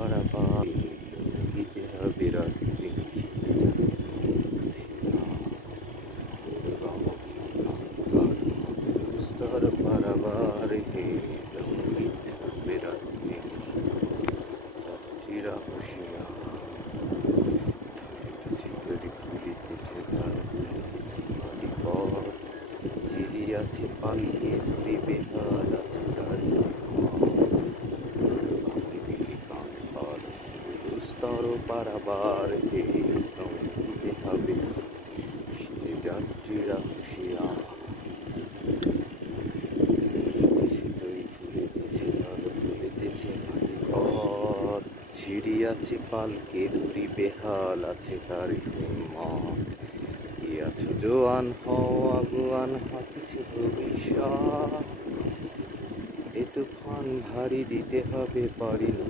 পারাবার দিতে হবে রাত্রি স্তর পারাবার হে দিতে হবে রাত্রি রাত্রিরা হুশিয়া চিতরি ফুলিতেছে ঝাল ফুলিতেছে পথ চিরিয়াছে পালকে ধরি বেহাল আছে তার স্তর পারাবার হে দিতে হবে সে যাত্রীরা হুশিয়া শীতই ফুলিতেছে ঝাল ফুলিতেছে মাঝি পথ ছিড়িয়াছে পালকে ধরি বেহাল আছে তার হিম্মত কি আছো জোয়ান হও আগুয়ান হাঁকিছে ভবিষ্যৎ এ তুফান ভারী দিতে হবে পারি না